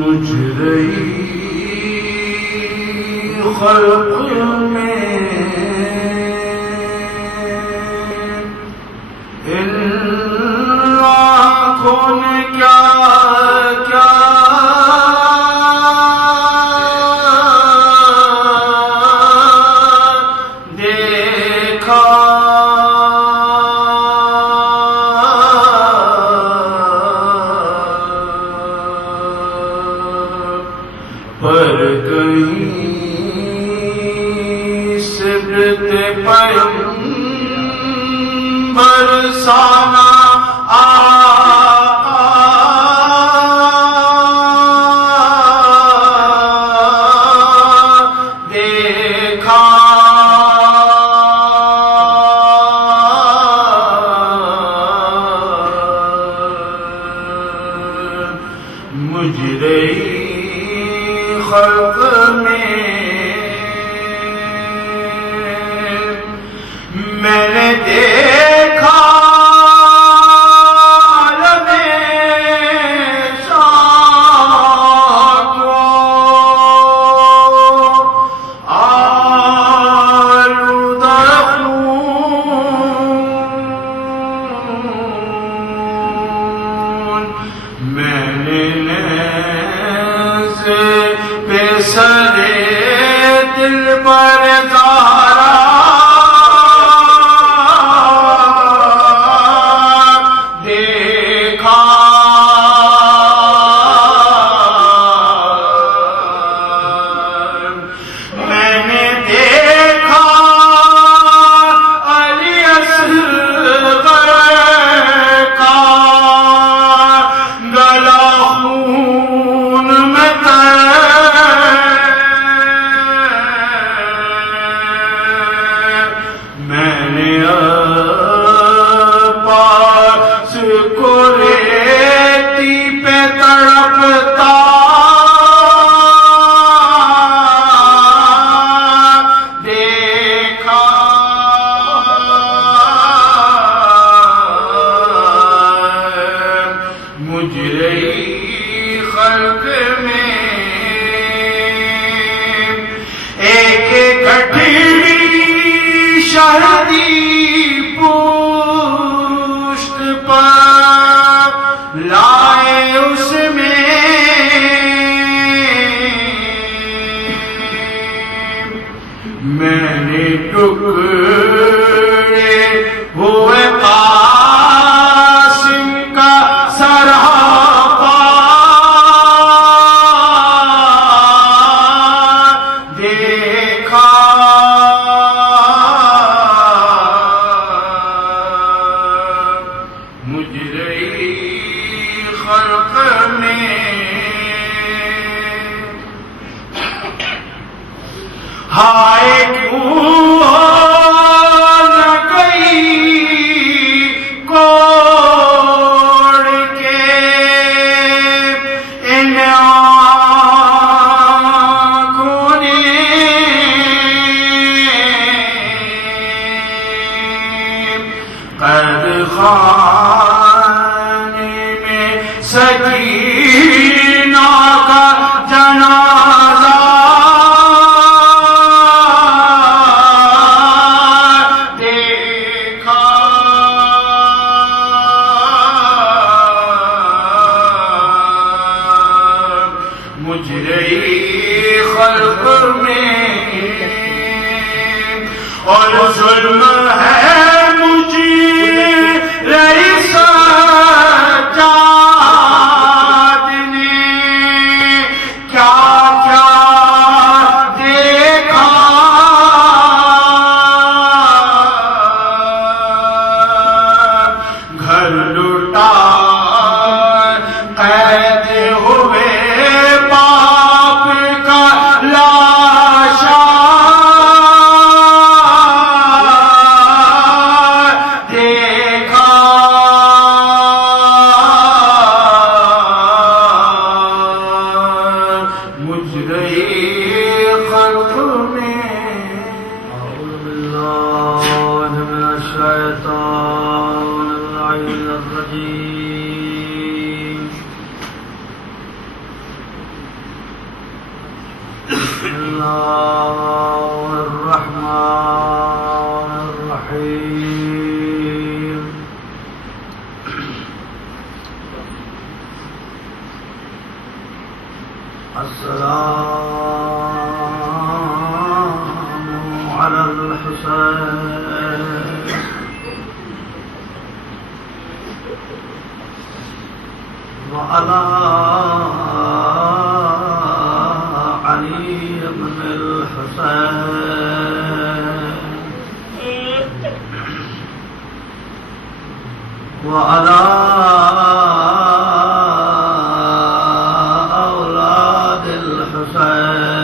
مجرئی خلق میں ان آنکھوں نے کیا کیا دیکھا، پر کہیں سبت پیغمبر سانا دیکھا، مجرئی خلق میں نے دیکھا عالم شان کو آلودہ خون، میں نے بے سرے دل پر دارا دیکھا، میں نے دیکھا علی اصغر کا گلا خون میں میں نے پاس کو ریتی پہ تڑپتا دیکھا، مجرئی خلق میں ایک گٹھڑی شہدی پشت پر لائے، اس میں میں نے ٹکڑے ہوئے قاسم کا سراپا دیکھا، مجرئی خلق میں ہائے کیوں نہ گئی کوڑ کے ان آنکھوں نے قید خانے میں سکینہ کا جنازہ دیکھا، مجرئی خلق میں اور ظلم ہے مجھے رئیس سجاد نے الله الرحمن الرحيم السلام على الحسين وعلى علي بن الحسين وعلى أولاد الحسين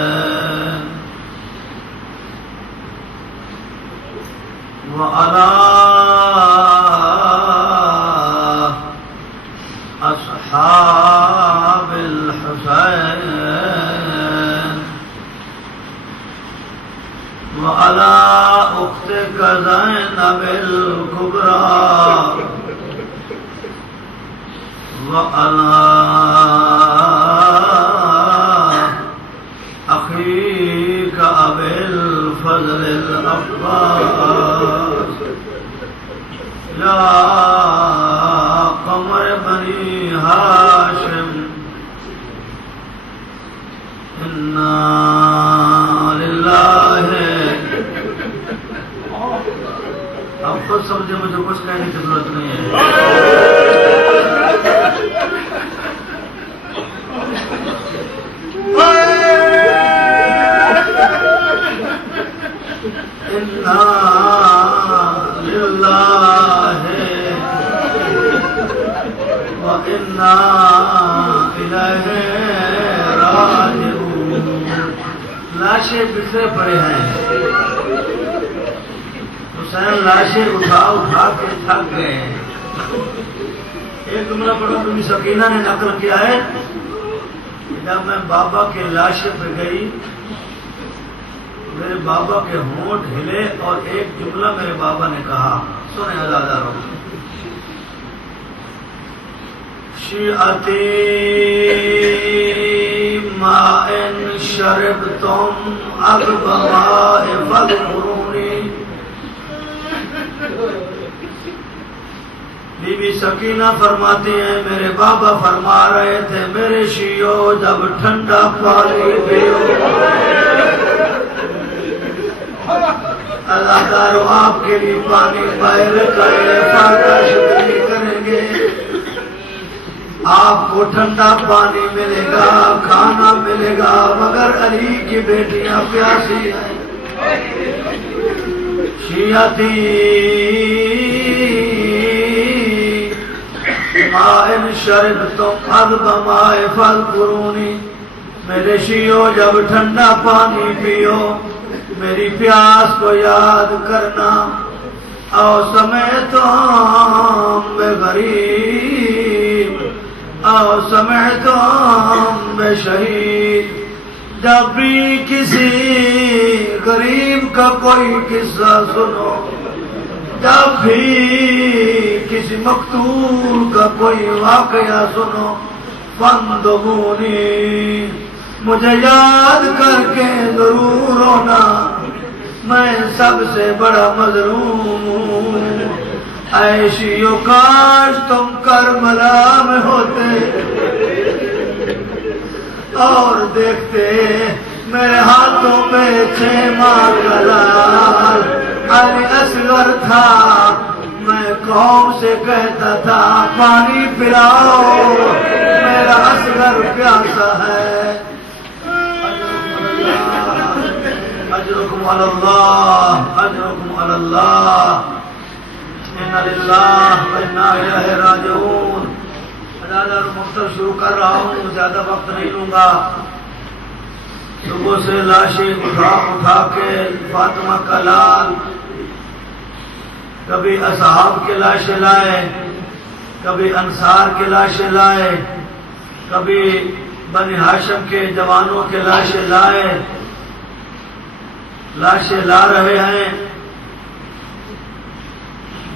وعلى أصحاب الحسين وعلى أختك زينب الكبرى وعلى أخيك أبي الفضل العباس يا قمر بني هاشم إنا لله اب خود سمجھے مجھے کچھ کہنے کی ضرورت نہیں ہے إنا لله وإنا إليه راجعون لاشیں بکھرے پڑے ہیں حسین لاشیں اٹھا اٹھا کے تھک گئے ہیں ایک جملہ پڑھو ام سکینہ نے نقل کیا ہے جب میں بابا کے لاشیں پہ گئی میرے بابا کے ہونٹ ہلے اور ایک جملہ میرے بابا نے کہا سنیں ازادہ رہو شیعتی ما ان شربتم اغب ماء فاذکرونی بی بی سکینہ فرماتی ہیں میرے بابا فرما رہے تھے میرے شیعو جب ٹھنڈا پانی پیو اللہ دارو آپ کے لیے پانی باہر کرے فاتح شکری کریں گے آپ کو ٹھنڈا پانی ملے گا کھانا ملے گا مگر علی کی بیٹیاں پیاسی ہیں شیعتی مائن شربتم اغب ماء فاذکرونی میرے شیعو جب ٹھنڈا پانی پیو میری پیاس کو یاد کرنا او سمعتم بغریب او سمعتم بشہید جب بھی کسی غریب کا کوئی قصہ سنو جب بھی کسی مقتول کا کوئی واقعہ سنو فاندبونی مجھے یاد کر کے ضرور ہونا میں سب سے بڑا مظلوم ہوں عیشیو کاش تم کربلا میں ہوتے اور دیکھتے میرے ہاتھوں میں 6 ماہ کا لال علی اصغر تھا میں قوم سے کہتا تھا پانی پلاؤ میرا اصغر پیاسا ہے اجرکم علی اللہ اجرکم علی اللہ انا للہ و انا الیہ راجعون مکتب شروع کر رہا ہوں زیادہ وقت نہیں لوں گا صبح سے لاشیں اٹھا کے فاطمہ کا لال کبھی اصحاب کے لاشیں لائے کبھی انصار کے لاشیں لائے کبھی بنی ہاشم کے جوانوں کے لاشیں لائے لاشیں لا رہے ہیں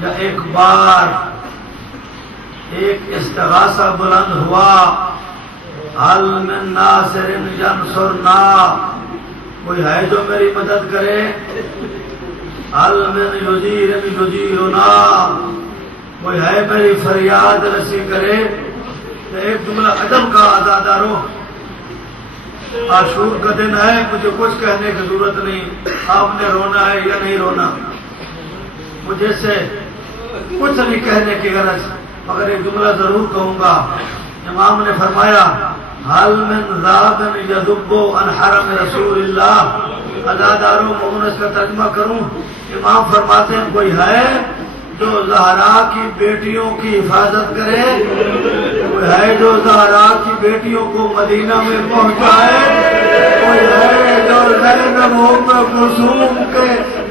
یا ایک بار ایک استغاثہ بلند ہوا حل من ناصر ینصرنا کوئی ہے جو میری مدد کرے؟ حل من یجیرنا، کوئی ہے میری فریاد رسی کرے؟ ایک جملہ ادب کا آزادارو، عاشور کا دن ہے، مجھے کچھ کہنے کی ضرورت نہیں، آپ نے رونا ہے یا نہیں رونا، مجھے سے کچھ نہیں کہنے کی غرض، مگر ایک جملہ ضرور کہوں گا۔ امام نے فرمایا حل من ذاب یذب عن حرم رسول اللہ، ازاداروں میں اس کا ترجمہ کروں، امام فرماتے ہیں کوئی ہے جو زہرا کی بیٹیوں کی حفاظت کرے؟ کوئی ہے جو زہرا کی بیٹیوں کو مدینہ میں پہنچائے؟ کوئی ہے جو زینب ام کلثوم کے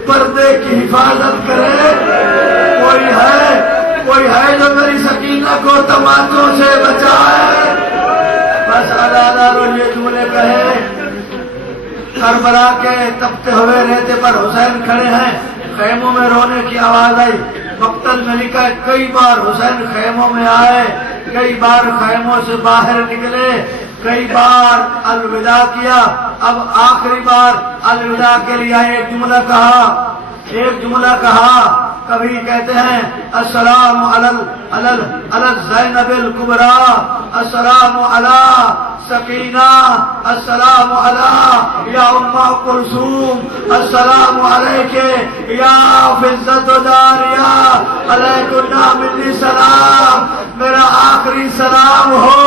پردے کی حفاظت کرے؟ کوئی ہے جو میری سکینہ کو تماچوں سے بچائے؟ بس اداداروں یہ جملے کہے۔ کربلا کے تپتے ہوئے ریتے پر حسین کھڑے ہیں، خیموں میں رونے کی آواز آئی، مقتل میں لکھا ہے کئی بار حسین خیموں میں آئے، کئی بار خیموں سے باہر نکلے، کئی بار الوداع کیا، اب آخری بار الوداع کے لیے ایک جملہ کہا۔ کبھی کہتے ہیں السلام علی زینب الکبریٰ، السلام علی سکینہ، السلام علی یا ام کلثوم، السلام علیک یا فضت جاریہ، علیکنا منی سلام، میرا آخری سلام ہو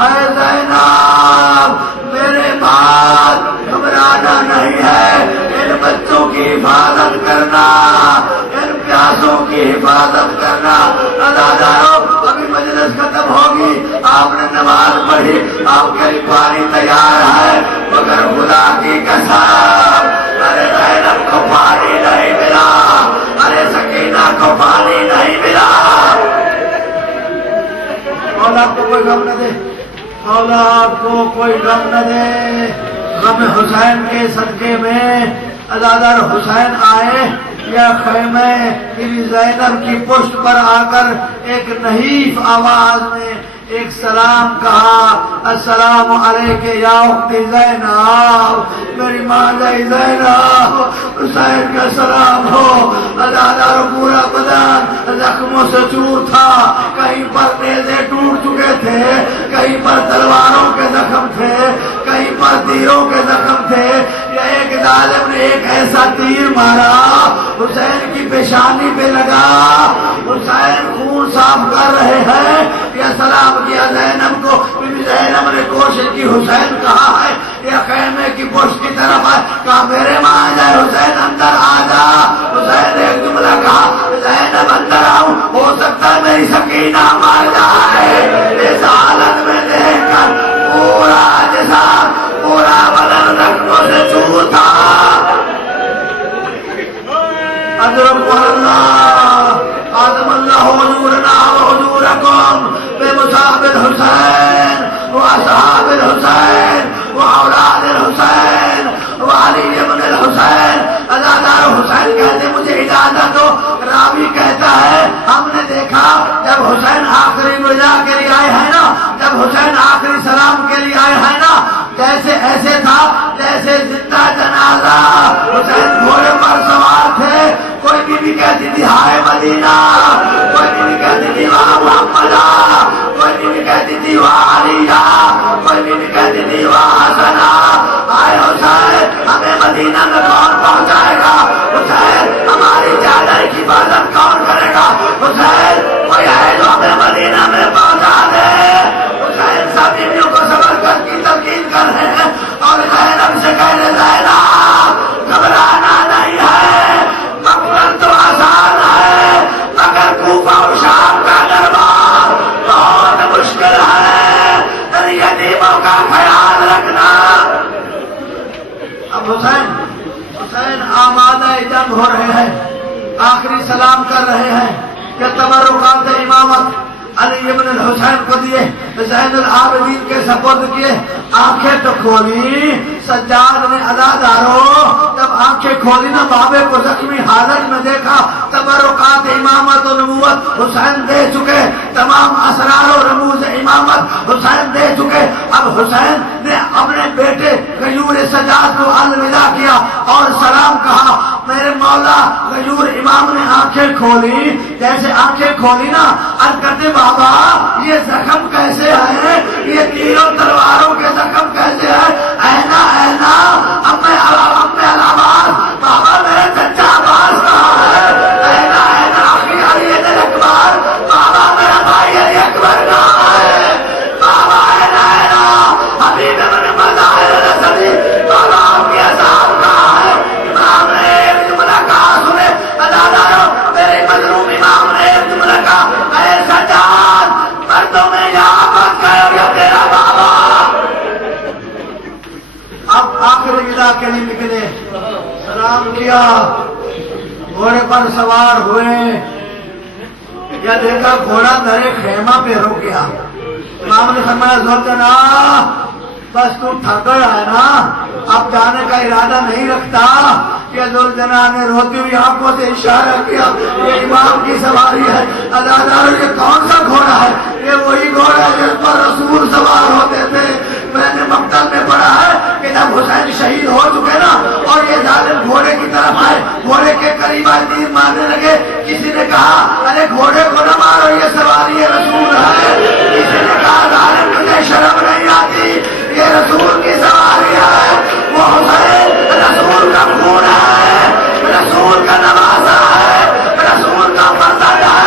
اے زینب، میرے بعد گھبرانا نہیں ہے، ان بچوں کی حفاظت کرنا، ان پیاسوں کی حفاظت کرنا۔ اداداروں ابھی مجلس ختم ہوگی، آپ نے نماز پڑھی، آپ کے لیے پانی تیار ہے، مگر خدا کی قسم ارے زینب کو پانی نہیں ملا، ارے سکینہ کو پانی نہیں ملا۔ مولا آپ کو کوئی غم نہ دے، مولا آپ کو کوئی غم نہ دے۔ غم حسین کے صدقے میں ازادار حسین آئے یا خیمے میری زینب کی پشت پر آ کر ایک نحیف آواز میں ایک سلام کہا، السلام علیک یا اختی زینب، میری ماں زینب، حسین کا سلام ہو۔ ازادار پورا بدن زخموں سے چور تھا، کہیں پر نیزے ٹوٹ چکے تھے، کہیں پر تلواروں کے زخم تھے، کہیں پر تیروں کے زخم تھے، یا ایک ظالم نے ایک ایسا تیر مارا حسین کی پیشانی پہ لگا، حسین خون صاف کر رہے ہیں، یا سلام کیا زینب کو، زینب نے کوشش کی، حسین کہا ہے یا خیمے کی پشت کی طرف ہے، کہا میرے ماں جائے حسین اندر آ جا۔ حسین نے ایک جملہ کہا زینب اندر آؤں، ہو سکتا ہے میری سکینہ مر جائے۔ اس حالت میں دیکھ کر پورا جسم پورا بدن زخموں سے چور تھا۔ اجرکم اللہ، آدم اللہ حضورنا و حضورکم بمصاب الحسین و اصحاب الحسین و اولاد الحسین و علی ابن الحسین۔ ازادار حسین کہتے مجھے اجازت دو، راوی کہتا ہے ہم نے دیکھا جب حسین آخری وداع کے لیے آئے ہیں نا، جب حسین آخری سلام کے لیے آئے ہیں نا، جیسے ایسے تھا جیسے زندہ جنازہ، حسین گھوڑے پر سوار تھے، کوئی بھی کہتی تھی ہائے مدینہ، کوئی بھی کہتی تھی وہاں محمد، کوئی بھی کہتی تھی وہاں علی، کوئی بھی کہتی تھی وہاں حسن۔ آئے حسین ہمیں مدینہ میں کون پہنچائے گا؟ حسین ہماری چادر کی حفاظت کون کرے گا؟ حسین کوئی ہے جو ہمیں مدینہ میں پہنچا دے؟ حسین سب بیویوں کو صبر کر کی تلقین کر رہے ہیں اور زینب سے کہنے زینب گھبرانا نہیں ہے، مقتل تو آسان ہے مگر کوفہ و شام کا دربار بہت مشکل ہے، تیری یتیموں کا خیال رکھنا۔ اب حسین آمادہ جنگ ہو رہے ہیں، آخری سلام کر رہے ہیں کہ تبرکات امامت علی ابن الحسین کو دیے، زین العابدین کے سپرد کیے۔ آنکھیں تو کھولی، سجاد نے اداداروں جب آنکھیں کھولی نا، بابے کو زخمی حالت میں دیکھا، تبرکات امامت و نبوت حسین دے چکے، تمام اسرار و رموز امامت حسین دے چکے۔ اب حسین نے اپنے بیٹے غیور سجاد کو الوداع کیا اور سلام کہا. میرے مولا غیور امام نے آنکھیں کھولی، جیسے آنکھیں کھولی نا، عرض کرتے بابا یہ زخم کیسے ہے، یہ تیروں تلواروں کے زخم کیسے ہے؟ اینا اینا اب میں العباس، بابا میرے چچا عباس کہاں ہے؟ اینا اینا آخری علی اکبر، بابا میرا بھائی علی اکبر کہاں ہے؟ بابا اینا اینا حبیب ابن مظاہر الاسدی، بابا آپ کے اصحاب کہاں ہے؟ امام نے ایک جملہ کہا، سنے ادادارو میرے مظلوم امام نے ایک جملہ کہا، اے سجاد مردوں میں یہاں بات کرو یا تیرا بابا. اب آخر ودا کے لیے نکلے، سلام کیا، گھوڑے پر سوار ہوئے، یا دیکھا گھوڑا درے خیمہ پہ رو گیا. امام نے فرمایا ذوالجنا بس تو تھک گیا ہے نا، اب جانے کا ارادہ نہیں رکھتا؟ کہ ذوالجنا نے روتی ہوئی آنکھوں سے اشارہ کیا، یہ امام کی سواری ہے. ادادار یہ کون سا گھوڑا ہے؟ یہ وہی گھوڑا ہے جس پر رسول سوار ہوتے تھے. میں نے مقتل میں پڑھا ہے کہ جب حسین شہید ہو چکے نا اور یہ ظالم گھوڑے کی طرف آئے، گھوڑے کے قریب آئے، تیر مارنے لگے. کسی نے کہا ارے گھوڑے کو نہ مارو، یہ سواری رسول ہے. کسی نے کہا ظالم تجھے شرم نہیں آتی، یہ رسول کی سواری ہے. وہ حسین رسول کا خون ہے، رسول کا نوازا ہے، رسول کا فرزند ہے.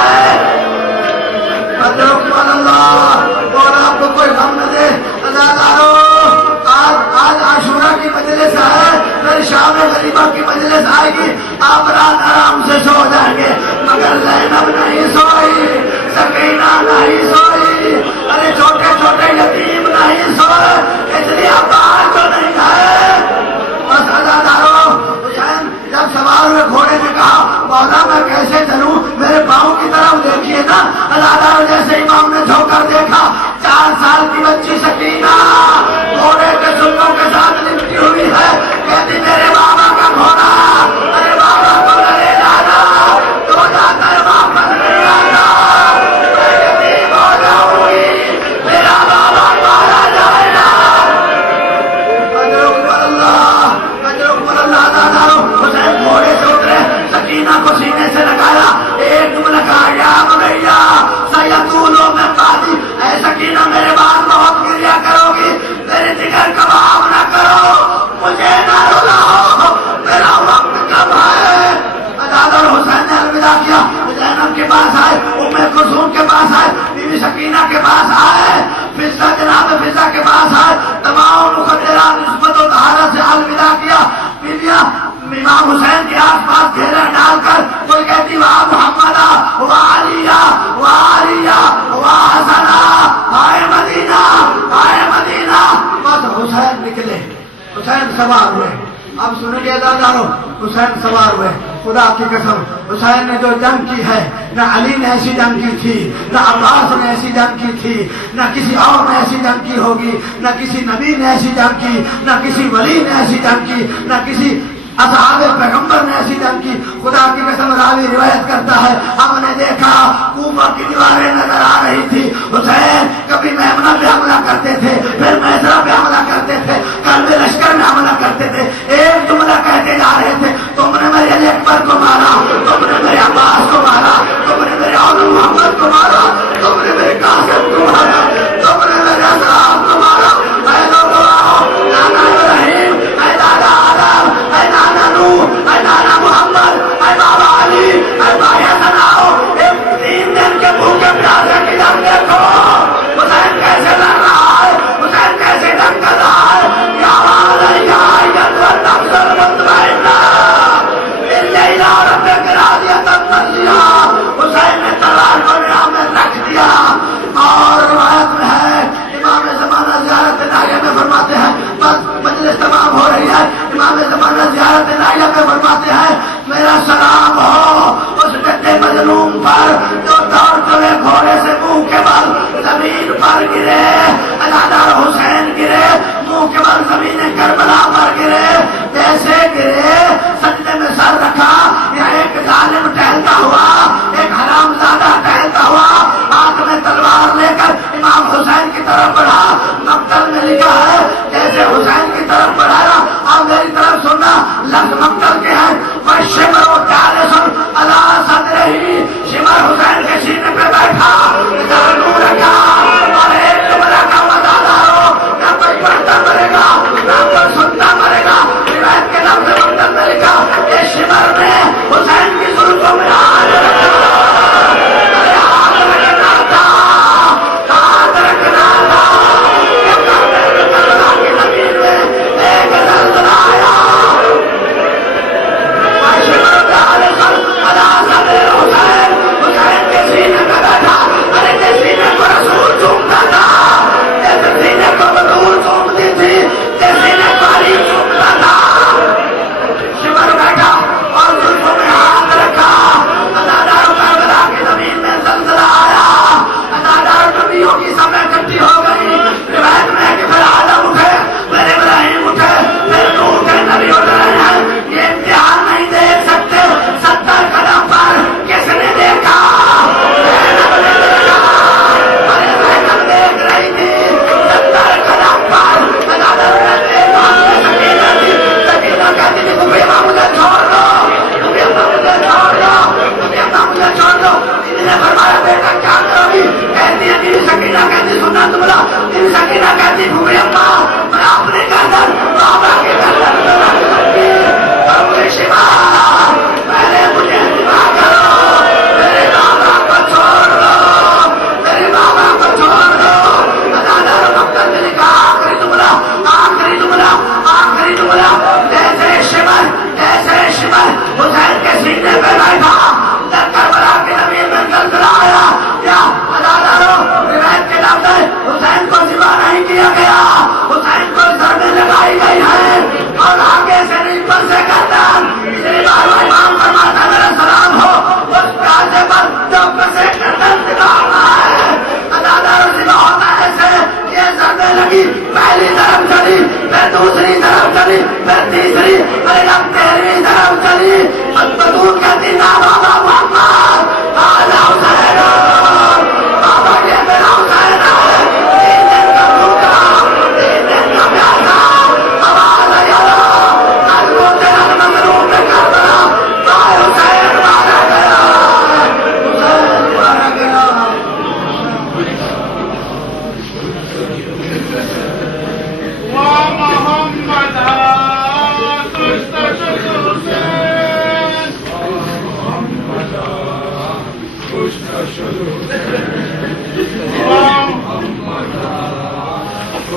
اللہ اور آپ کو کوئی غم نہ دے. آج عاشورہ کی مجلس ہے، پھر شام غریبہ کی مجلس آئے گی، آپ رات آرام سے سو جائیں گے. مگر زینب نہیں سوئی، سکینہ نہیں سوئی، ارے چھوٹے چھوٹے یتیم نہیں سوئے، اس لیے آپ باہر تو نہیں گئے. بس ادادارو حسین جب سوار ہوئے گھوڑے نے کہا مولا میں کیسے چلوں، میرے پاؤں کی طرف دیکھیے نا. ادادارو جیسے امام نے جھوک کر دیکھا، 4 سال کی بچی سکینہ گھوڑے کے سلوں کے ساتھ لپٹی ہوئی ہے. کہتی میرے بابا کا گھوڑا، ارے بابا کو لے جانا، تو جا کر واپس نہیں آنا، میں یتیم ہو جاؤں گی، میرا بابا مارا جائے گا. اللہ دادارو حسین گھوڑے سے اترے، سکینہ کو سینے سے لگایا، ایک جملہ کہا یا بھیا سیدولو میں قاضی، اے سکینہ میرے بعد بہت گریا کرو گی، میرے جگر کباب نہ کرو، مجھے نہ رلاؤ، میرا وقت کب ہے. ادادار حسین نے الوداع کیا، زینب کے پاس آئے، ام کلثوم کے پاس آئے، بیوی سکینہ کے پاس آئے، فضہ جناب فضہ کے پاس آئے، تمام مقدرات نسبت و طہارت سے الوداع کیا. بیویاں امام حسین کے آس پاس گھیرا ڈال کر کوئی کہتی واہ محمدہ وعلیہ وعلیہ وحسنہ، آئے مدینہ آئے مدینہ. بس حسین نکلے، حسین سوار ہوئے. اب سنیں گے دادارو، حسین سوار ہوئے. خدا کی قسم حسین نے جو جنگ کی ہے، نہ علی نے ایسی جنگ کی تھی، نہ عباس نے ایسی جنگ کی تھی، نہ کسی اور نے ایسی جنگ کی ہوگی، نہ کسی نبی نے ایسی جنگ کی، نہ کسی ولی نے ایسی جنگ کی، نہ کسی اصحاب پیغمبر نے ایسی جنگ کی. خدا کی قسم راوی روایت کرتا ہے ہم نے دیکھا کوفہ کی دیواریں نظر آ رہی تھی، حسین کبھی میمنہ پہ حملہ کرتے تھے، پھر میسرہ پہ حملہ کرتے تھے، قلب لشکر میں حملہ کرتے تھے. ایک جملہ کہتے جا رہے تھے تم نے میرے علی اکبر کو مارا، تم نے میرے عباس کو مارا، تم نے میرے اولو محمد کو مارا، تم نے میرے قاسم کو مارا، تم نے میرے اصحاب کو مارا. اے لوگو نانا ابراہیم، اے دادا آدم، اے نانا نوح، اے نانا محمد، اے بابا علی، اے بھائی حسن آؤ، 3 دن کے بھوکے پیاسے کی جنگ دیکھو. حسین کیسے لڑ رہا ہے، حسین کیسے جنگ کر رہا ہے. یا علیہ عیت والنفس المطمئنہ باللیل ربک راضیۃ مرضیہ. حسین نے تلوار کو میدان میں رکھ دیا. اور روایت میں ہے امام زمانہ زیارت ناحیہ میں فرماتے ہیں، بس مجلس تمام ہو رہی ہے، امام زمانہ زیارت ناحیہ میں فرماتے ہیں میرا سلام ہو اس گدے مظلوم پر جو دوڑتے ہوئے گھوڑے سے منہ کے بل زمین پر گرے. ادادار حسین گرے، منہ کے بل زمین کربلا پر گرے. جیسے گرے سجدے میں سر رکھا، یا ایک ظالم ٹہلتا ہوا، ایک حرام زادہ ٹہلتا ہوا ہاتھ میں تلوار لے کر امام حسین کی طرف بڑھا. مقتل میں لکھا ہے جیسے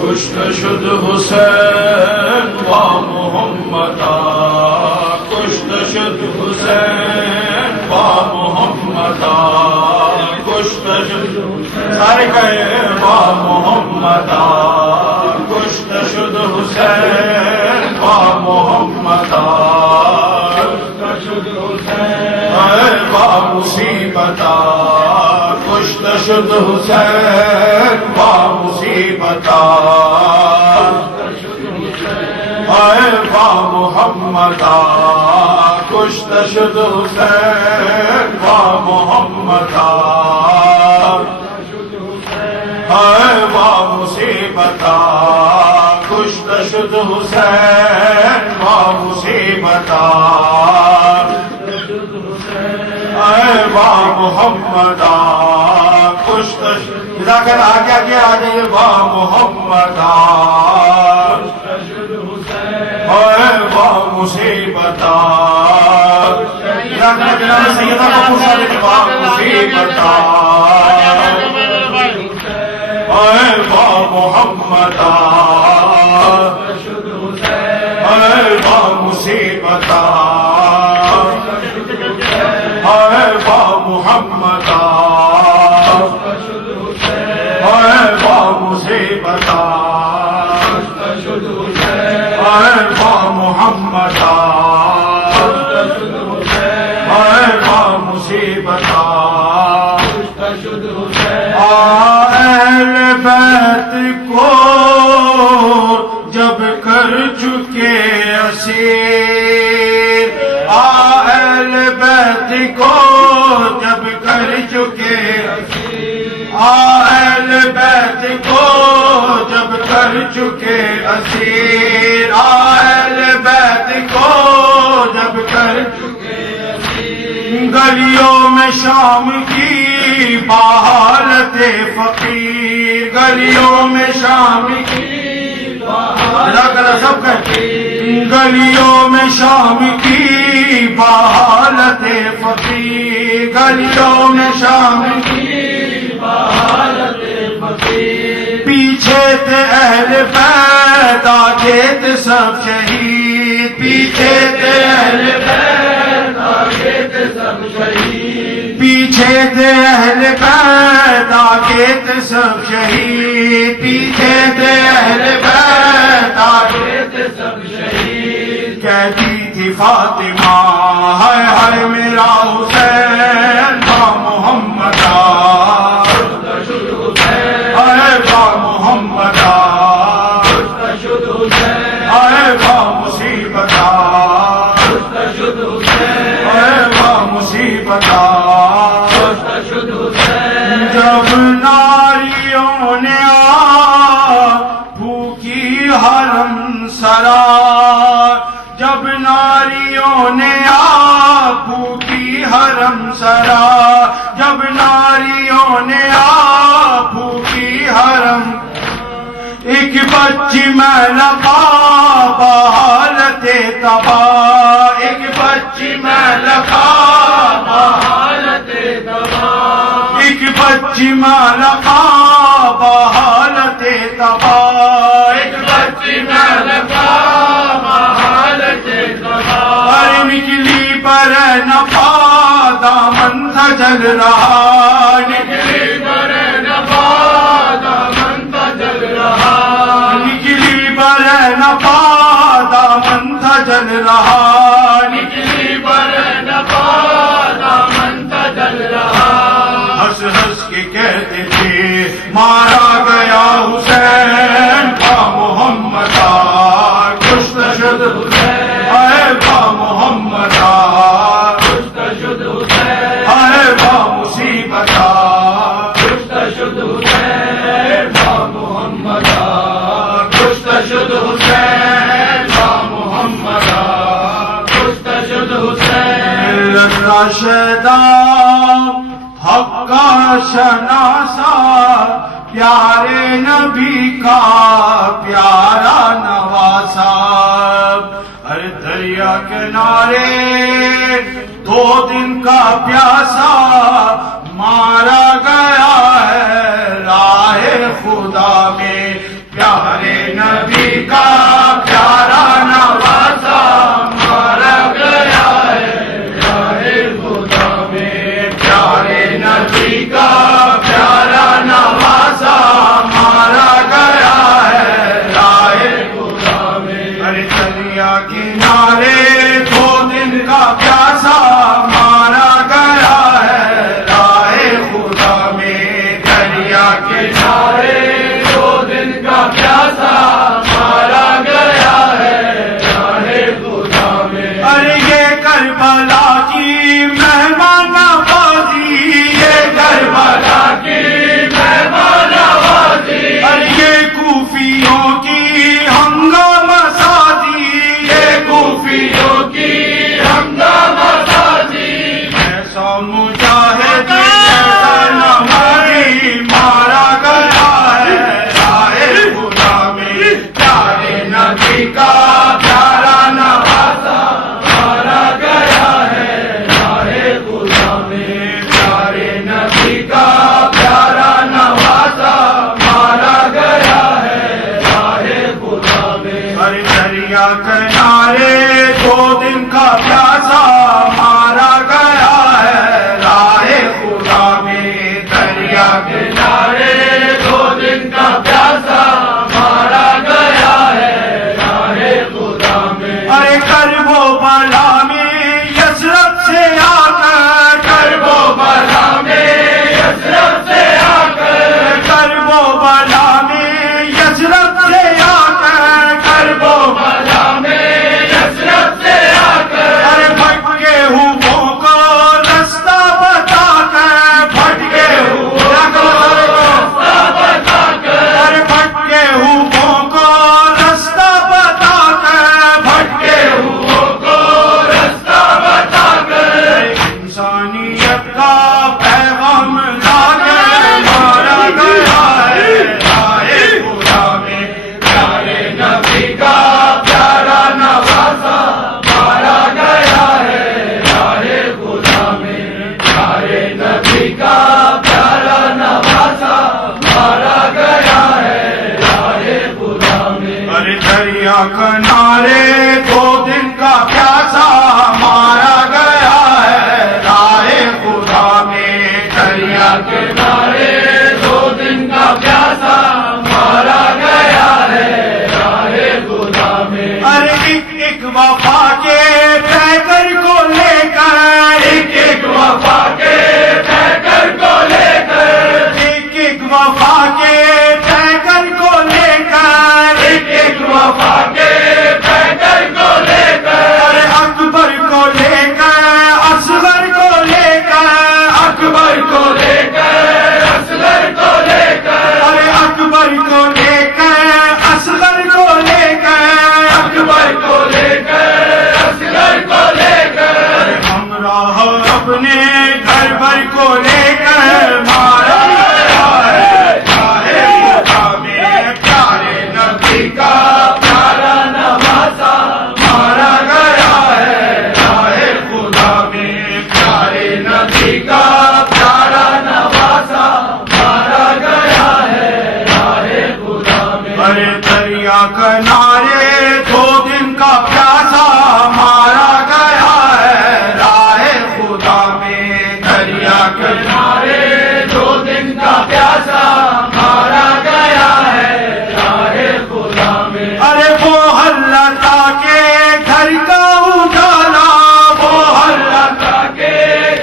کشت شد حسین با محمدا کشت شد حسین با محمدا کشت شد سارے کہے با محمدا کشت شد حسین با محمدا کشت شد حسین با مصیبتا کشت شد حسین با مصیبتا اے با محمدا کشت شد حسین با محمدا اے با مصیبتا کشت شد حسین با مصیبتا اے با محمدا کشت اذا کہنا آگے آگے آجائیے با محمدا اے با مصیبتا اذا کہنا سیدہ کو پوچھا دے با مصیبتا اے با محمدا اے با مصیبتا اے با محمدا اے با مصیبتا اے با محمدا اے با مصیبتا اہل بیت کو جب کر چکے اسیر اہل بیت کو جب کر چکے اہل بیت کو جب کر چکے اسیر اہل بیت کو جب کر چکے اسیر گلیوں میں شام کی بحالت فقیر گلیوں میں شام کی سب کہتے گلیوں میں شام کی بحالت فقیر گلیوں میں شام کی بحالت فقیر پیچھے تھے اہل بیت آگے تھے سب شہید پیچھے تھے اہل بیت آگے تھے سب شہید پیچھے تھے اہل بیت آگے تھے سب شہید پیچھے تھے اہل بیت آگے تھے سب شہید کہتی تھی فاطمہ ہائے ہائے میرا حسین با محمدا ہائے با محمدا ہائے با مصیبتا ہائے با مصیبتا جب ناریوں نے بھوکی حرم سرا جب ناریوں نے بھوکی حرم سرا جب ناریوں نے بھوکی حرم ایک بچی میں لقا بحالت تباہ ایک بچی میں لقا بحالت تباہ ایک بچی میں لقا بحالت تباہ ایک بچی میں لقا بحالت تباہ ارے نکلی پر نفا دامن سجل رہا نکلی پر نفا دامن سجل رہا نکلی پر نفا دامن سجل رہا نکلی پر نفا دامن سجل رہا ہنس ہنس کے کہتے تھے مارا گیا حسین با محمدا کشت شد حسین اے با محمدا کشت شد حسین اے با مصیبتا کشت شد حسین با محمدا کشت شد حسین با محمدا کشت شد حسین راشدہ حق کا شناسا پیارے نبی کا پیارا نواسا ہر دریا کنارے 2 دن کا پیاسا مارا خدا میں پیارے نبی کا پیارا نواسا مارا گیا ہے راہ خدا میں پیارے نبی کا پیارا نواسا مارا گیا ہے راہ خدا میں ارے دریا کنارے 2 دن کا پیاسا مارا گیا ہے راہ خدا میں دریا کنارے 2 دن کا پیاسا مارا گیا ہے راہ خدا میں ارے یہ کربلا کی مہمان نوازی یہ کربلا کی مہمان نوازی ارے یہ کوفیوں کی ہنگامہ سازی یہ کوفیوں کی ہنگامہ سازی ایسا مجاہد ایسا نوازی مارا گیا ہے راہ خدا میں پیارے نبی کا پیارا نواسا مارا گیا ہے راہ خدا میں پیارے نبی کا پیارا نواسا مارا گیا ہے راہ خدا میں ارے دریا کنارے 2 دن کا پیاسا مارا گیا ہے راہ خدا میں دریا کنارے 2 دن کا پیاسا مارا گیا ہے راہ خدا میں ارے کرب و بلا میں یثرب سے آ کر کرب و بلا میں یثرب سے آ کر کرب و بلا میں یثرب سے آ کر کرب و بلا میں یثرب سے آ کر ارے بھٹکے ہوئوں کو رستہ بتا کر بھٹکے ہوئوں کو رستہ بتا کر ارے بھٹکے ہوئوں کو رستہ بتا کر بھٹکے ہوئوں کو رستہ بتا کر انسانیت کا پیغام لا کر مارا گیا ہے راہ خدا میں پیارے نبی کا پیارا نواسا مارا گیا ہے راہ خدا میں پیارے نبی کا پیارا نواسا مارا گیا ہے راہ خدا میں ارے دریا کنارے 2 دن کا پیاسا مارا گیا ہے راہ خدا میں دریا کنارے 2 دن کا پیاسا مارا گیا ہے راہ خدا میں ارے ایک وفا کے پیکر کو لے کر ایک وفا کے پیکر کو لے کر ایک وفا کے پیکر کو لے کر ایک وفا کے پیکر کو لے کر ارے اکبر کو لے کر اصغر کو لے کر اکبر کو لے کر اصغر کو لے کر ارے اکبر کو لے کر اصغر کو لے کر اکبر کو لے کر اصغر کو لے کر ہمراہ اپنے گھر بھر کو لے کر مارا گیا ہے راہ خدا میں پیارے نبی کا پیارا نواسا مارا گیا ہے راہ خدا میں پیارے نبی کا پیارا نواسا مارا گیا ہے راہ خدا میں ارے دریا کنارے 2 دن کا پیاسا مارا گیا ہے راہ خدا میں دریا کنارے 2 دن کا پیاسا مارا گیا ہے راہ خدا میں ارے وہ حلتا کے گھر کا اجالا وہ حلتا کے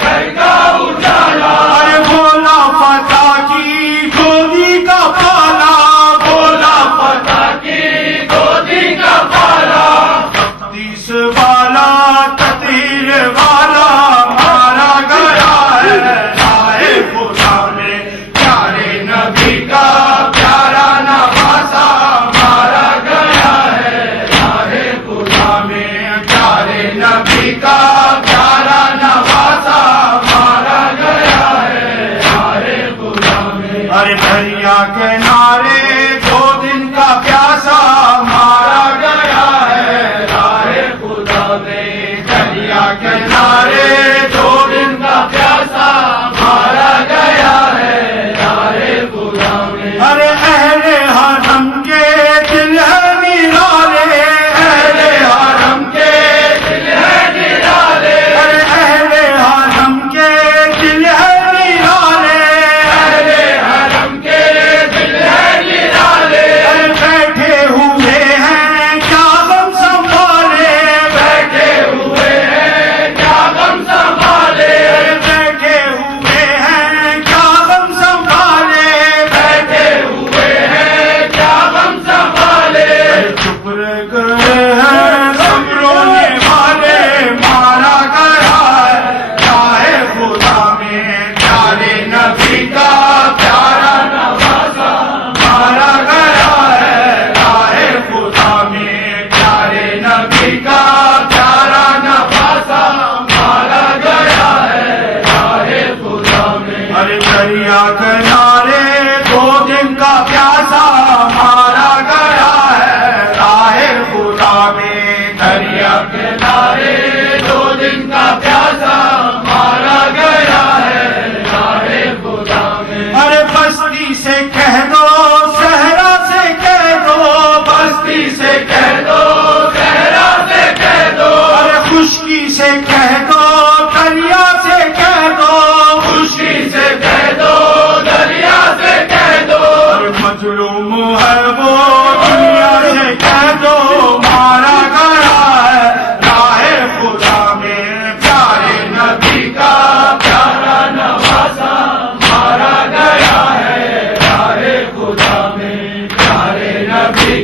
گھر کا اجالا ارے بولا فتح کی گودی کا پالا بولا فتح کی گودی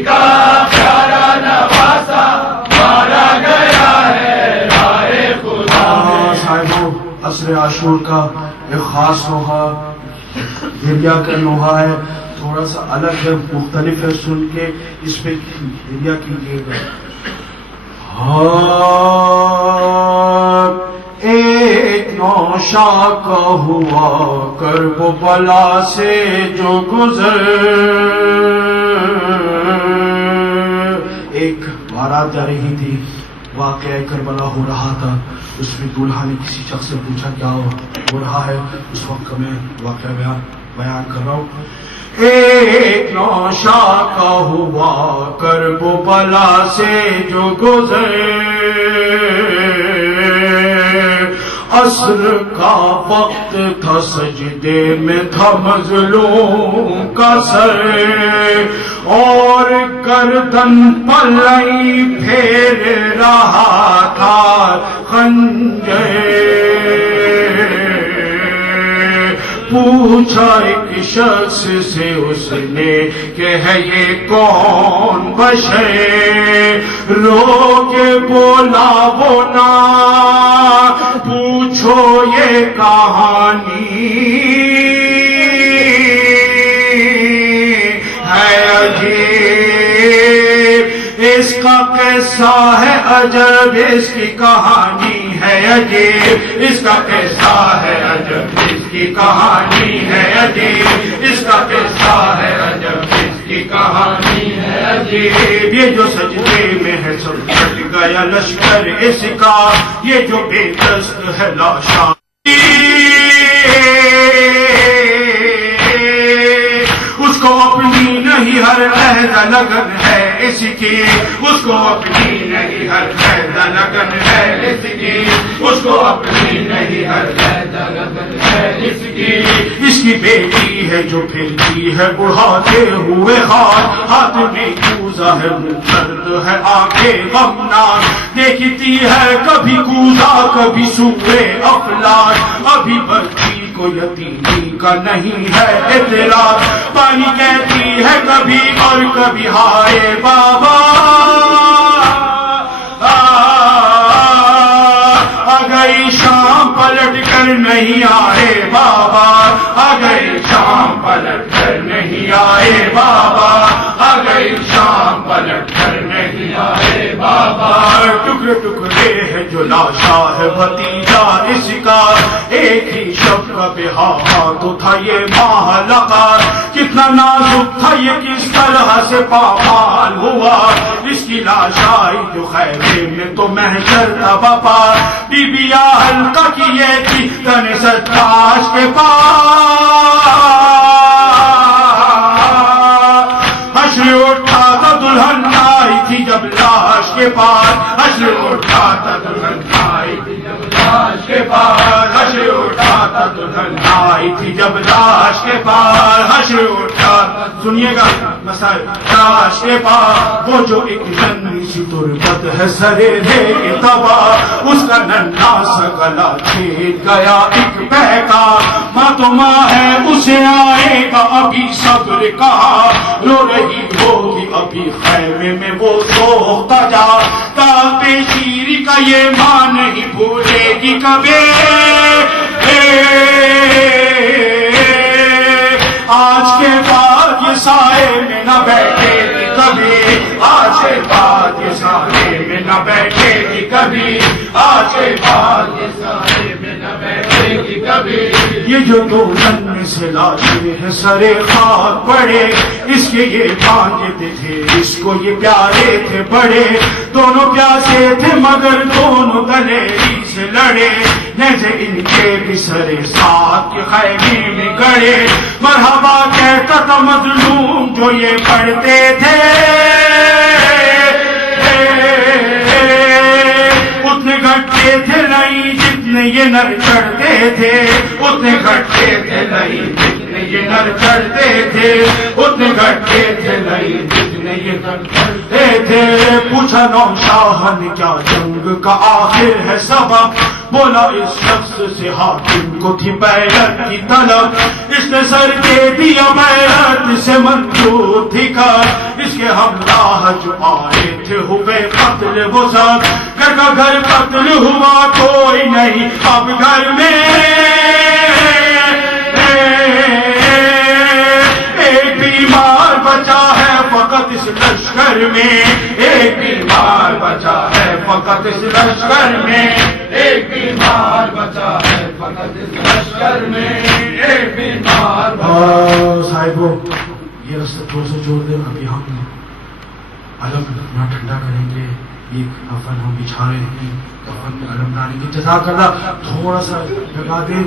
کا پیارا نواسا مارا گیا ہے راہ خدا میں. صاحبوں، عصر عاشور کا ایک خاص نوحہ ہریا کا نوحہ ہے، تھوڑا سا الگ ہے، مختلف ہے، سن کے اس پہ ہریا کیجیے گا. ایک نوشا کا ہوا کرب و بلا سے جو گزر، ایک بارات جا رہی تھی، واقعہ کربلا ہو رہا تھا، اس میں دولہا نے کسی شخص سے پوچھا کیا ہو رہا ہے، اس وقت کا میں واقعہ بیان کر رہا ہوں. ایک نوشا کا ہوا کرب و بلا سے جو گزر، عصر کا وقت تھا، سجدے میں تھا مظلوم کا سر، اور گردن پلئی پھیر رہا تھا خنجر. پوچھا ایک شخص سے اس نے کہ ہے یہ کون بشر، رو کے بولا وہ نا پوچھو یہ کہانی ہے عجیب، اس کا قصہ ہے عجب، اس کی کہانی ہے عجیب، اس کا قصہ ہے عجب، اس کی کہانی ہے عجیب، اس کا قصہ ہے عجب، اس کی کہانی ہے عجیب. یہ جو سجدے میں ہے سب کٹ گیا لشکر اس کا، یہ جو بے دست ہے لاشا، اس کو اپنی نہیں ہر عہد لگن ہے اس کی، اس کو اپنی نہیں ہر عہد لگن ہے اس کی، اس کو اپنی نہیں ہر عہد لگن ہے اس کی. اس کی بیٹی ہے جو پھرتی ہے بڑھاتے ہوئے ہاتھ میں کوزہ ہے، درد ہے آنکھیں غمناک، دیکھتی ہے کبھی کوزہ کبھی سوئے افلاک، ابھی بچی کو یتیمی کا نہیں ہے اطلاع، پانی کہتی ہے کبھی اور کبھی ہائے بابا. گئی شام پلٹ کر نہیں آئے بابا، آ گئی شام پلٹ کر نہیں آئے بابا، آ گئی شام پلٹ کر نہیں آئے بابا. ٹکڑے ٹکڑے ہے جو لاشا ہے بھتیجا اس کا، ایک ہی شب کا بہا تو تھا یہ ماہ لگا، کتنا نازک تھا یہ کس طرح سے پامال ہوا، اس کی لاشائی جو خیمے میں تو محشر تھا باپا، بی بی حلقہ کی یہ تھی تن ستاش کے پاس، حشر اٹھا تھا دلہن آئی تھی جب لاش کے پاس، حشر اٹھا تھا دلہن آئی تھی جب لاش کے پاس، حشر اٹھا تھا دلہن آئی تھی جب لاش کے پاس، حشر اٹھا. سنیے گا مسائل لاش کے پاس، وہ جو ایک ننھی سی تربت ہے سرے دے تبا، اس کا ننھا سا گلا چھیٹ گیا ایک بہکا، ماں تو ماں ہے اسے آئے گا ابھی صبر کہا، رو رہی ہوگی ابھی خیمے میں وہ سوختہ جا، تاپے شیری کا یہ ماں نہیں بھولے گی کبھی. آج کے بعد یہ سائے میں نہ بیٹھے گی کبھی، آج کے بعد یہ سائے میں نہ بیٹھے گی کبھی، آج کے بعد یہ سائے میں نہ بیٹھے گی کبھی. یہ جو دو ننھے سے لاشیں ہیں سرے خاک پڑے، اس کے یہ بانجتے تھے اس کو یہ پیارے تھے بڑے، دونوں پیاسے تھے مگر دونوں دلیری سے لڑے، نیزے ان کے بھی سرے ساتھ کے خیمے میں گڑے، مرحبا کہتا تھا مظلوم جو یہ پڑھتے تھے، اتنے گھٹتے تھے نہیں جتنے یہ نر چڑھتے تھے، اتنے گھٹتے تھے نہیں جتنے یہ نر چڑھتے تھے، اتنے گھٹتے تھے نہیں جتنے یہ نر چڑھتے تھے. پوچھا نوشاہ نے کیا جنگ کا آخر ہے سبب، بولا اس شخص سے حاکم کو تھی بیعت کی طلب، اس نے سر دے دیا بیعت سے منظور تھی کر، اس کے ہمراہ جو آئے تھے ہوئے قتل وہ سب، گھر کا گھر قتل ہوا کوئی نہیں اب گھر میں، ایک بیمار بچا ہے فقط اس لشکر میں، ایک بیمار بچا ہے فقط اس لشکر میں، ایک بیمار بچا ہے فقط اس لشکر میں، ایک بیمار صاحبوں یہ رستہ تھوڑا سا چھوڑ دیں، ابھی ہم علم اپنا ٹھنڈا کریں گے، ایک کفن ہم بچھا رہے ہیں، کفن میں علم ڈالیں گے، جزاک اللہ تھوڑا سا لگا دیں۔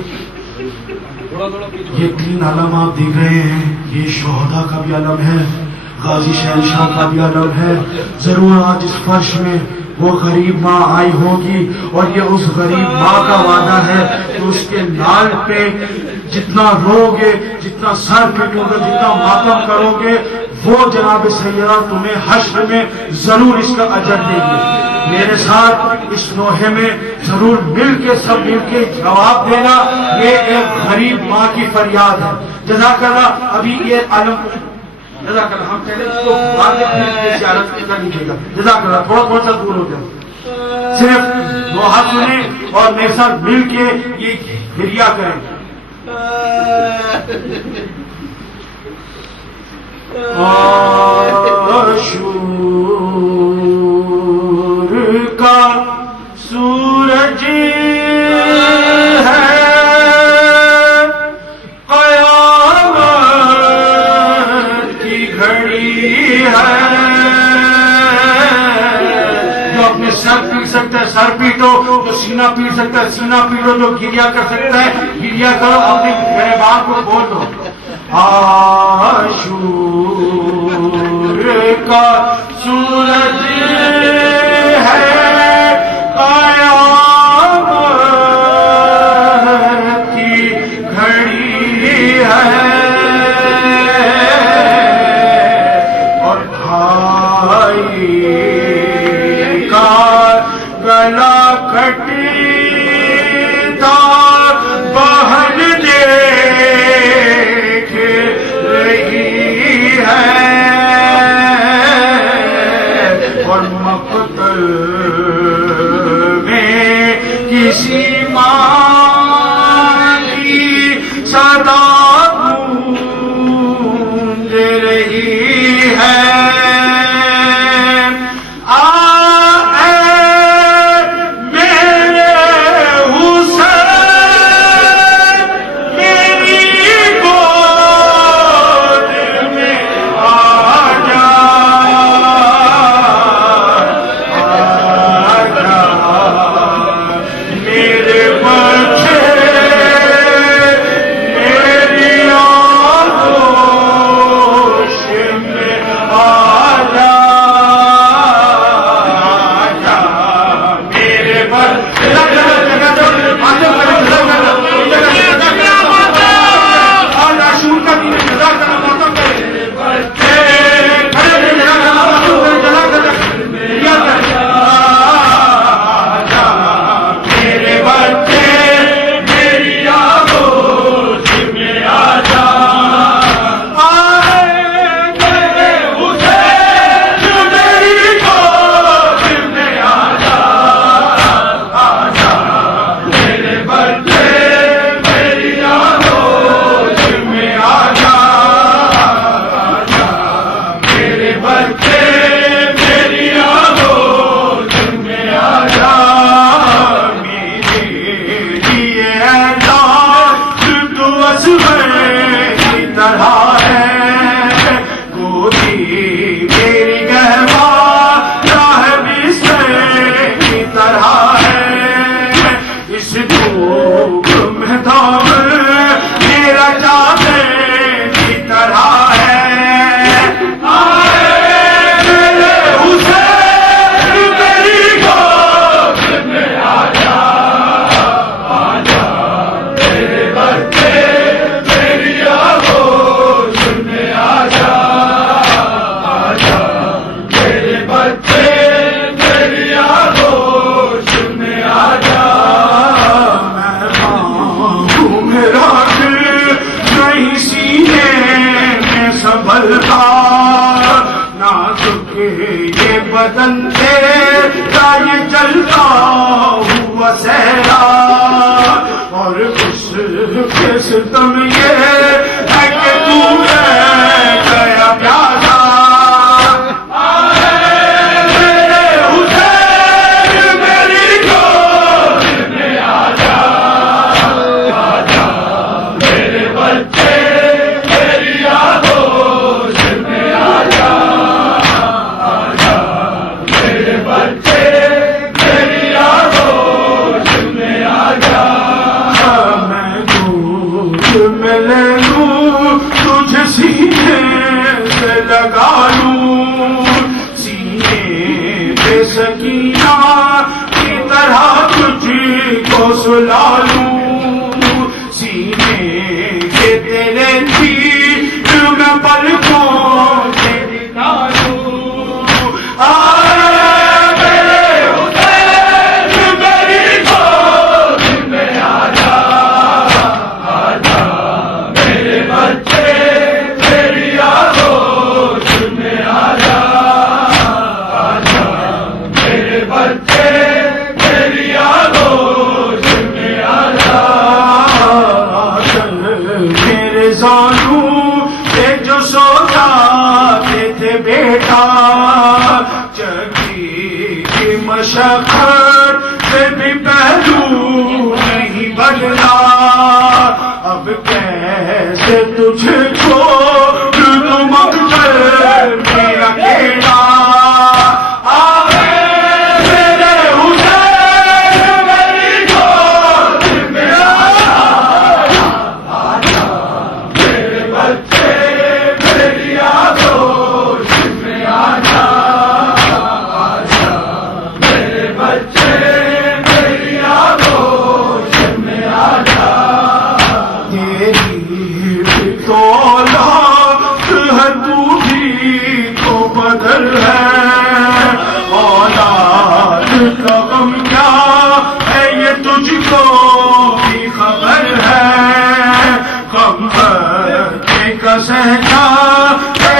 یہ 3 علم آپ دیکھ رہے ہیں، یہ شہداء کا بھی علم ہے، غازی شہنشاہ کا بھی علم ہے، ضرور آج اس فرش میں وہ غریب ماں آئی ہوگی اور یہ اس غریب ماں کا وعدہ ہے کہ اس کے لال پہ جتنا رو گے، جتنا سر پھٹو گے، جتنا ماتم کرو گے، وہ جناب سیدہ تمہیں حشر میں ضرور اس کا اجر دیں گے۔ میرے ساتھ اس لوہے میں ضرور مل کے سب مل کے جواب دینا، یہ ایک غریب ماں کی فریاد ہے۔ جزاک اللہ ابھی یہ علم جزاک اللہ ہم پہلے اس کو زیارت کر لیجیے گا، جزاک اللہ تھوڑا سا دور ہو جائے، صرف 2 ہاتھ سنیں اور میرے ساتھ مل کے یہ ہریا کریں۔ عاشور کا سورج ہے، قیامت کی گھڑی ہے، جو اپنے سر پیٹ سکتا ہے سر پیٹو، جو سینہ پیٹ سکتا ہے سینہ پیٹو، جو گریا کر سکتا ہے گریا کرو، اپنے گریبان کو بول دو۔ عاشور کا سورج ہے، قیامت کی گھڑی ہے، اور بھائی کا گلا کٹتا بہن دیکھ رہی ہے، اور مقتل میں کسی ماں کی صدا گونج رہی ہے۔ یہ بدن تیرا یہ جلتا ہوا سہرا، اور اس کے ستم یہ ہے کہ تو ہے گیا پیاسا۔ سکینہ کی طرح تجھ کو سلا لوں، سینے کے تیرے تیر میں پلکوں سے نکالوں۔ مشقت سے بھی پہلو نہیں بدلا، اب کیسے تجھے چھوڑ دوں مقبر میں اکیلا۔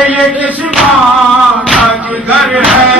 یہ کس ماں کا جگر ہے،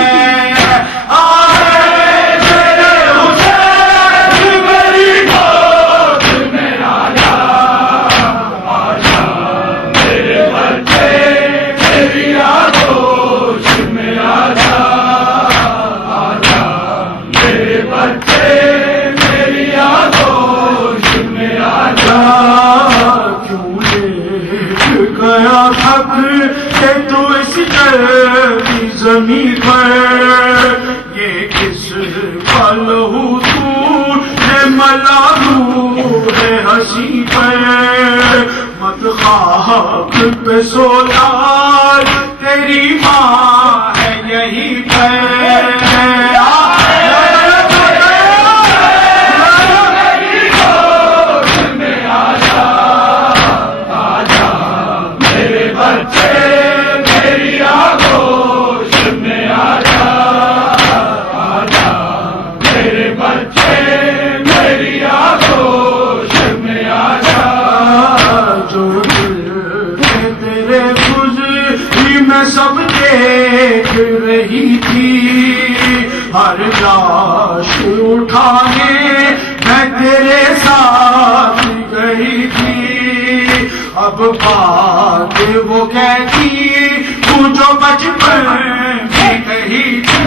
کہ تو اس جلدی زمین پر یہ کس پل ہو تو ہے ملالو ہے ہنسی پر، مت خاک پہ سولار تیری ماں ہے یہی پر۔ سب دیکھ رہی تھی ہر لاش اٹھانے میں تیرے ساتھ گئی تھی، اب بات وہ کہتی تو جو بچپن میں کہی تھی۔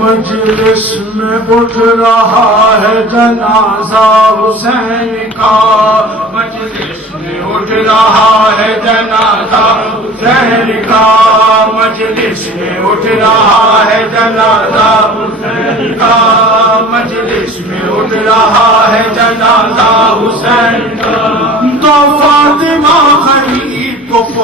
مجلس میں اٹھ رہا ہے جنازہ حسین کا، مجلس میں اٹھ رہا ہے جنازہ حسین کا، مجلس میں اٹھ رہا ہے جنازہ حسین کا، مجلس میں اٹھ رہا ہے جنازہ حسین کا۔ تو فاطمہ غریب کو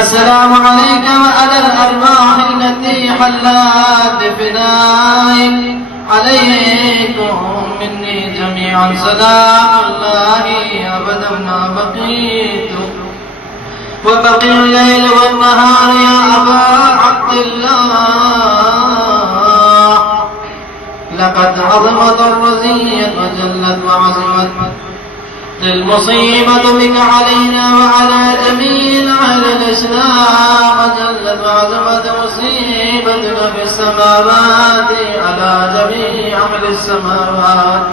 السلام عليك وعلى الأرواح التي حلت بفدائك عليكم مني جميعا سلام الله أبدا ما بقيت وبقي الليل والنهار يا أبا عبد الله. لقد عظمت الرزية وجلت وعظمت المصيبة بك علينا وعلى جميع أهل الإسلام، وجلت وعظمت مصيبتك في السماوات على جميع أهل السماوات.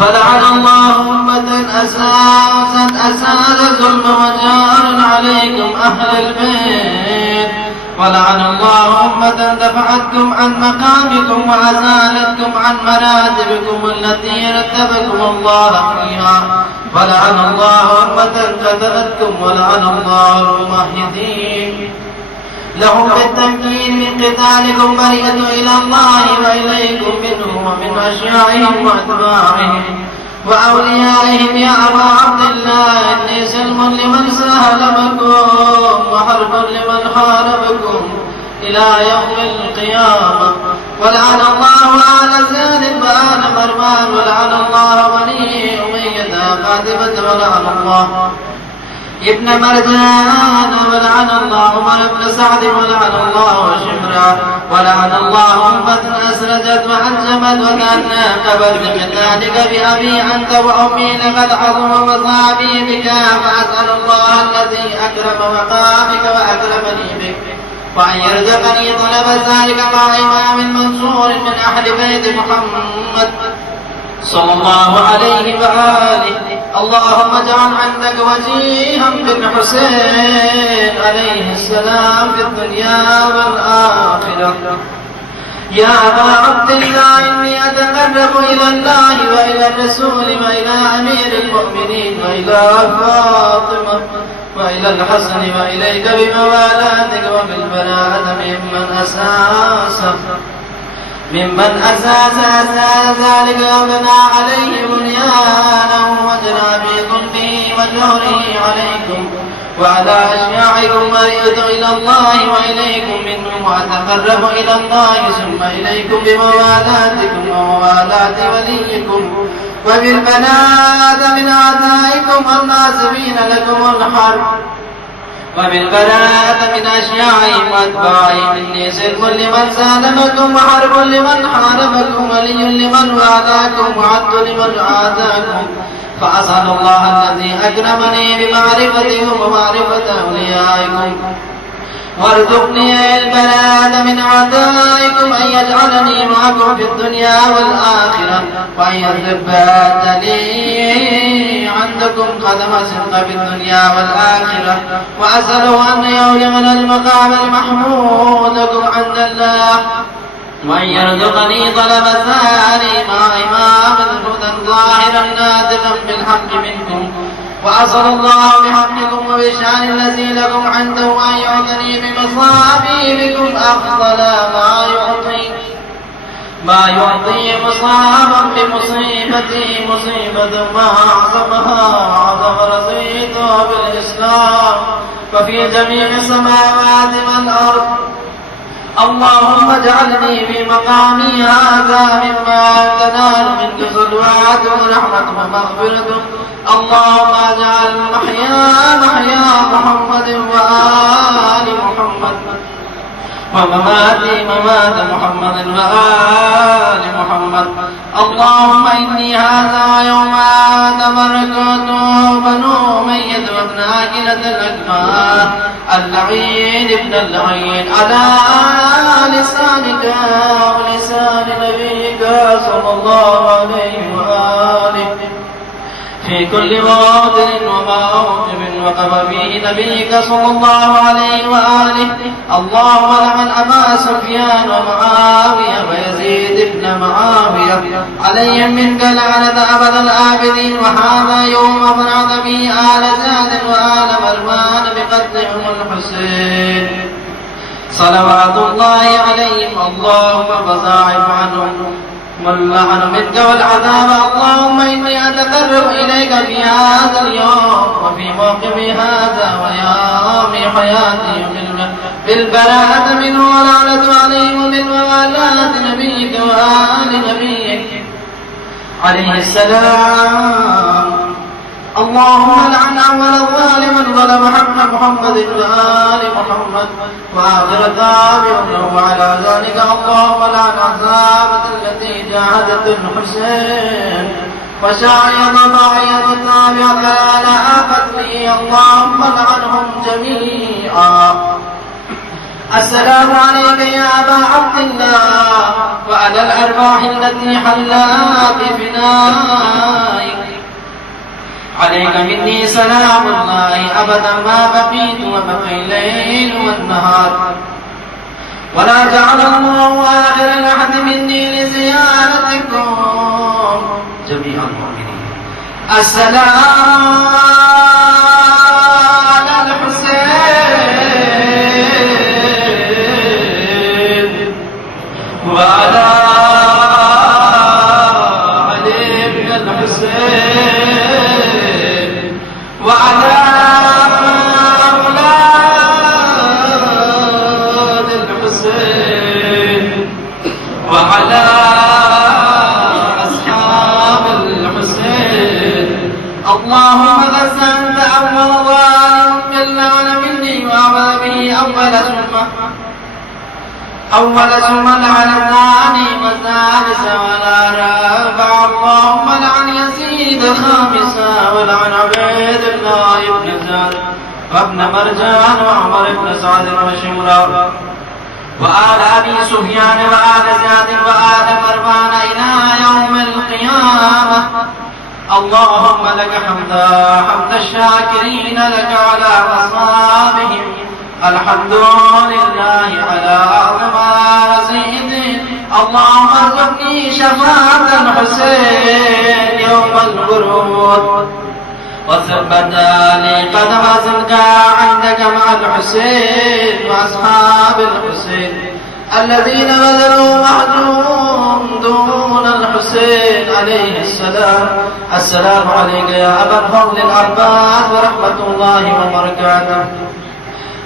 فلعن الله أمة أساد ظلم وجار عليكم أهل البيت، ولعن الله أمة دفعتكم عن مقامكم وأزالتكم عن مراتبكم التي رتبكم الله فيها، ولعن الله أمة قتلتكم، ولعن الله الممهدين لهم بالتمكين من قتالكم برئة إلى الله وإليكم منهم ومن أشياعهم وأتباعهم وأوليائهم يا أبا عبد الله. إني سلم لمن سالمكم وحرب لمن حاربكم إلى يوم القيامة. ولعن الله آل زيد وآل مروان، ولعن الله بني أمية قاتبة، ولعن الله ابن مرجان، ولعن الله عمر بن سعد، ولعن الله شمرا، ولعن الله أمة أسرجت وعجبت وتناقبت بقتالك بأبي أنت وأمي. لقد عظم مصابي بك، فأسأل الله الذي أكرم مقامك وأكرمني بك وأن يرزقني طلب ذلك مع إمام منصور من أهل بيت محمد صلى الله عليه وآله. اللهم اجعل عندك وجيها بالحسين عليه السلام في الدنيا والآخرة. يا أبا عبد الله إني أتقرب إلى الله وإلى الرسول وإلى أمير المؤمنين وإلى فاطمة وإلى الحسن وإليك بموالاتك وبالبراءة ممن أساس ذلك وبنى عليه بنيانه وجرى بظلمه وجهره عليكم وعلى أشياعكم. مرئت إلى الله وإليكم منهم وأتقرب إلى الله ثم إليكم بموالاتكم وموالاة وليكم وبالبناء من أعدائكم والناصبين لكم الحرب وبالبراءة من أشياعهم وأتباعهم. إني سلم لمن سالمكم وحرب لمن حاربكم ولي لمن والاكم وعد لمن عاداكم. فأسأل الله الذي أكرمني بمعرفتهم ومعرفة أوليائكم وارزقني البراءة من أعدائكم، أن يجعلني معكم في الدنيا والآخرة، وأن يثبت لي عندكم قدم صدق في الدنيا والآخرة. وأسأله أن يولغنا المقام المحمودكم عند الله، وأن يرزقني طلب الثاني مع إمام الهدى ظاهرا نادلا بالحق منكم. وأسأل الله بحقكم وبشأن الذي لكم عنده أن يعطني بمصابيبكم أفضل ما يعطي مصابا بمصيبتي مصيبة ما أعظمها وأعظم رزقه بالإسلام وفي جميع السماوات والأرض. اللهم اجعلني في مقامي هذا مما تنال منك صلوات ورحمة ومغفرة. اللهم اجعل محيا محمد وآل محمد ومماتي ممات محمد وآل محمد. اللهم إني هذا يوم تبركت بنو أمية وابن عاقلة الأكبر اللعين ابن اللعين على لسانك ولسان نبيك صلى الله عليه وآله في كل موطن وموقف وقف فيه نبيك صلى الله عليه وآله. اللهم لعن أبا سفيان ومعاوية ويزيد بن معاوية عليهم منك لعنة أبد الآبدين. وهذا يوم أفراد به آل زاد وآل مروان بقتلهم الحسين صلوات الله عليهم. اللهم فصاعف عنهم واللعن منك والعذاب. اللهم إني أتقرب إليك في هذا اليوم وفي موقف هذا ويا في حياتي بالبراءة منه واللعنة عليه ومن موالاة نبيك وآل نبيك عليه السلام. اللهم لعن أول ظالم ظلم حق محمد وآل محمد وآخر تابع وعلى ذلك. اللهم لعن عصابة التي جاهدت الحسين وشاعر ضباعية التابعة على قتله. اللهم لعنهم جميعا. السلام عليك يا أبا عبد الله وعلى الأرواح التي حلت بفنائك. عليك مني سلام الله أبدا ما بقيت وبقي الليل والنهار. ولا جعل الله آخر الأحد مني لزيارتكم جميع المؤمنين. السلام على الحسين وعلى علي بن الحسين وعلى أولاد الحسين وعلى أصحاب الحسين. اللهم غسلت أول ظالم باللعن مني وأبابي أول ثم لعن الثاني والثالث ولا رابع. اللهم لعن يزيد خامسا ولعن عبيد الله بن زاد وابن مرجان وعمر بن سعد وشمرا وآل أبي سفيان وآل زياد وآل مروان إلى يوم القيامة. اللهم لك حمدا حمد الشاكرين لك على أصحابهم. الحمد لله على أعظم رزقهم. اللهم ارزقني شفاعة الحسين يوم الورود وثبت لي قدم صدق عندك مع الحسين وأصحاب الحسين الذين بذلوا وحدهم دون الحسين عليه السلام. السلام عليك يا أبا الفضل العباس ورحمة الله وبركاته.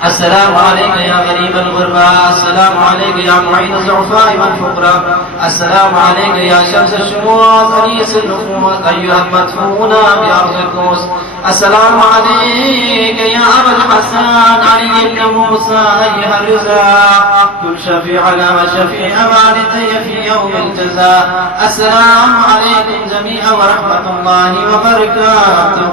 السلام عليك يا غريب الغرباء. السلام عليك يا معين الضعفاء والفقراء. السلام عليك يا شمس الشموس أنيس النفوس أيها المدفونة بأرض الكوس. السلام عليك يا أبا الحسن علي بن موسى أيها الرزاق كن شفيعنا وشفيع والدي في يوم الجزاء. السلام عليكم جميعا ورحمة الله وبركاته.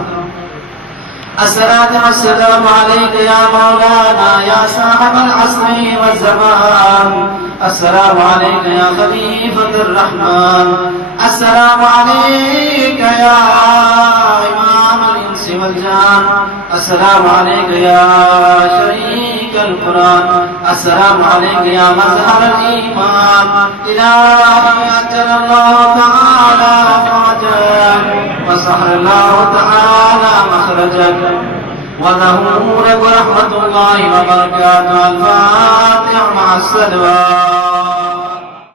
الصلاة والسلام عليك يا مولانا يا صاحب العصر والزمان. السلام عليك يا خليفة الرحمن. السلام عليك يا إمام الإنس والجان. السلام عليك يا شريك القرآن. السلام عليك يا مظهر الإيمان. إلهي أجل الله تعالى فرجك وسهل الله تعالى مخرجك وظهورك ورحمة الله وبركاته. الفاتح مع السلوات.